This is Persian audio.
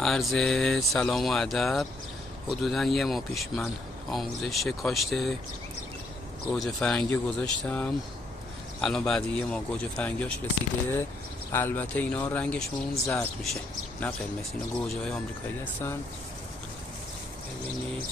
عرض سلام و ادب. حدودا 1 ماه پیش من آموزش کاشت گوجه فرنگی گذاشتم. الان بعد 1 ماه گوجه فرنگیاش رسیده. البته اینا رنگشون زرد میشه، نه قرمز. اینا گوجه های آمریکایی هستن. ببینید